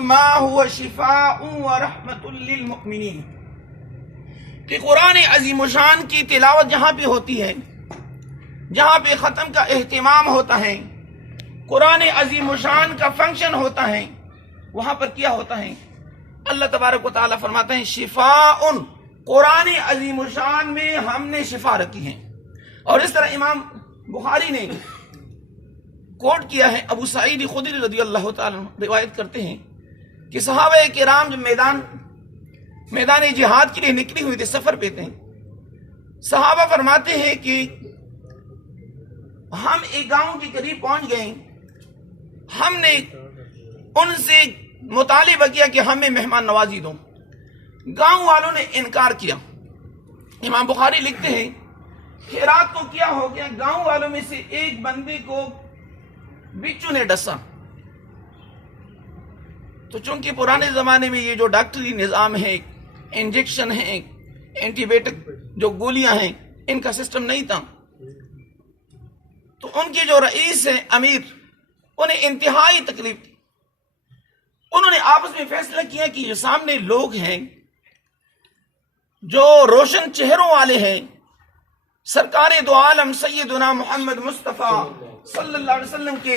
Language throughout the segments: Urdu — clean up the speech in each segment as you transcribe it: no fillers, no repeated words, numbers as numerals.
ما هو شفاء ورحمۃ للمؤمنین، کہ قرآن عظیم الشان کی تلاوت جہاں پہ ہوتی ہے، جہاں پہ ختم کا اہتمام ہوتا ہے، قرآن عظیم الشان کا فنکشن ہوتا ہے، وہاں پر کیا ہوتا ہے؟ اللہ تبارک و تعالیٰ فرماتے ہیں شفاء، قرآن عظیم الشان میں ہم نے شفا رکھی ہے۔ اور اس طرح امام بخاری نے کوٹ کیا ہے، ابو سعید خدری رضی اللہ تعالیٰ روایت کرتے ہیں کہ صحابہ کرام جب میدان جہاد کے لیے نکلی ہوئی تھے، سفر پہ تھے، صحابہ فرماتے ہیں کہ ہم ایک گاؤں کے قریب پہنچ گئے، ہم نے ان سے مطالبہ کیا کہ ہمیں مہمان نوازی دو، گاؤں والوں نے انکار کیا۔ امام بخاری لکھتے ہیں کہ رات کو کیا ہو گیا، گاؤں والوں میں سے ایک بندے کو بچھو نے ڈسا۔ تو چونکہ پرانے زمانے میں یہ جو ڈاکٹری نظام ہے، انجیکشن ہے، اینٹی بائیوٹک جو گولیاں ہیں، ان کا سسٹم نہیں تھا، تو ان کے جو رئیس ہیں امیر، انہیں انتہائی تکلیف تھی۔ انہوں نے آپس میں فیصلہ کیا کہ یہ سامنے لوگ ہیں جو روشن چہروں والے ہیں، سرکار دو عالم سیدنا محمد مصطفیٰ صلی اللہ علیہ وسلم کے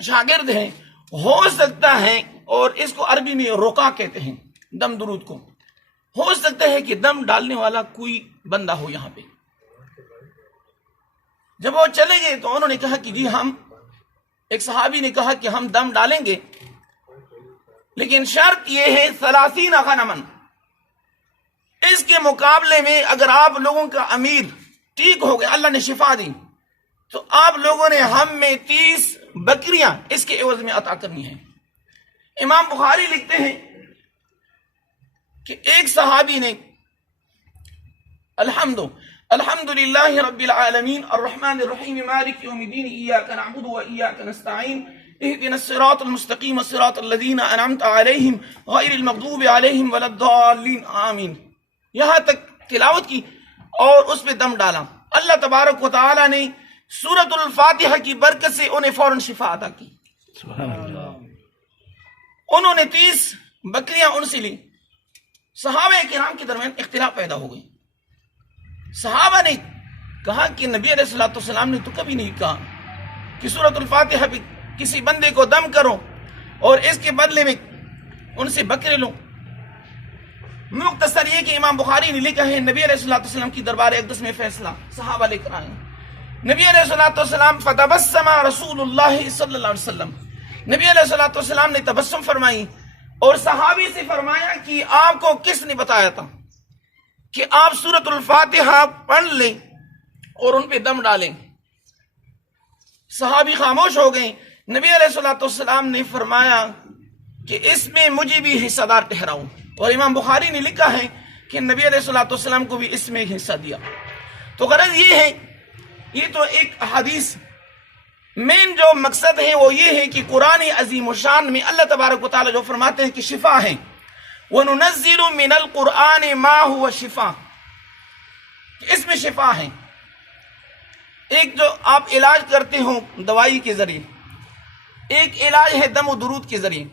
شاگرد ہیں، ہو سکتا ہے، اور اس کو عربی میں رقا کہتے ہیں، دم درود کو، ہو سکتا ہے کہ دم ڈالنے والا کوئی بندہ ہو یہاں پہ۔ جب وہ چلے گئے تو انہوں نے کہا کہ جی ہم، ایک صحابی نے کہا کہ ہم دم ڈالیں گے، لیکن شرط یہ ہے 30 غنمن، اس کے مقابلے میں اگر آپ لوگوں کا امیر ٹھیک ہو گیا، اللہ نے شفا دی، تو آپ لوگوں نے ہم میں 30 بکریاں اس کے عوض میں عطا کرنی ہیں۔ امام بخاری لکھتے ہیں کہ ایک صحابی نے الحمد للہ رب العالمین الرحمن الرحیم مالک یوم الدین ایاک نعبد و ایاک نستعین اهدنا الصراط المستقیم صراط الذین انعمت علیہم غیر المغضوب علیہم ولا الضالین آمین، یہاں تک تلاوت کی اور اس پہ دم ڈالا۔ اللہ تبارک و تعالی نے سورۃ الفاتحہ کی برکت سے انہیں فوراً شفا عطا کی۔ انہوں نے 30 بکریاں ان سے لی۔ صحابہ کرام کے درمیان اختلاف پیدا ہو گئی۔ صحابہ نے کہا کہ نبی علیہ الصلوۃ والسلام نے تو کبھی نہیں کہا کہ سورۃ الفاتحہ پہ کسی بندے کو دم کرو اور اس کے بدلے میں ان سے بکرے لو۔ مختصر یہ کہ امام بخاری نے لکھا ہے نبی علیہ الصلوۃ والسلام کی دربار اقدس میں فیصلہ صحابہ لے کر آئے۔ نبی علیہ الصلوۃ والسلام فتبسم رسول اللہ صلی اللہ علیہ وسلم، نبی علیہ الصلوۃ والسلام نے تبسم فرمائی اور صحابی سے فرمایا کہ آپ کو کس نے بتایا تھا کہ آپ سورۃ الفاتحہ پڑھ لیں اور ان پہ دم ڈالیں؟ صحابی خاموش ہو گئے۔ نبی علیہ الصلوۃ والسلام نے فرمایا کہ اس میں مجھے بھی حصہ دار ٹھہراؤ، اور امام بخاری نے لکھا ہے کہ نبی علیہ الصلوۃ والسلام کو بھی اس میں حصہ دیا۔ تو غرض یہ ہے، یہ تو ایک حدیث، مین جو مقصد ہے وہ یہ ہے کہ قرآن عظیم الشان میں اللہ تبارک و تعالیٰ جو فرماتے ہیں کہ شفا ہے، وَنُنَزِّلُ مِنَ الْقُرْآنِ مَا هُوَ شِفَا، اس میں شفا ہے۔ ایک جو آپ علاج کرتے ہوں دوائی کے ذریعے، ایک علاج ہے دم و درود کے ذریعے۔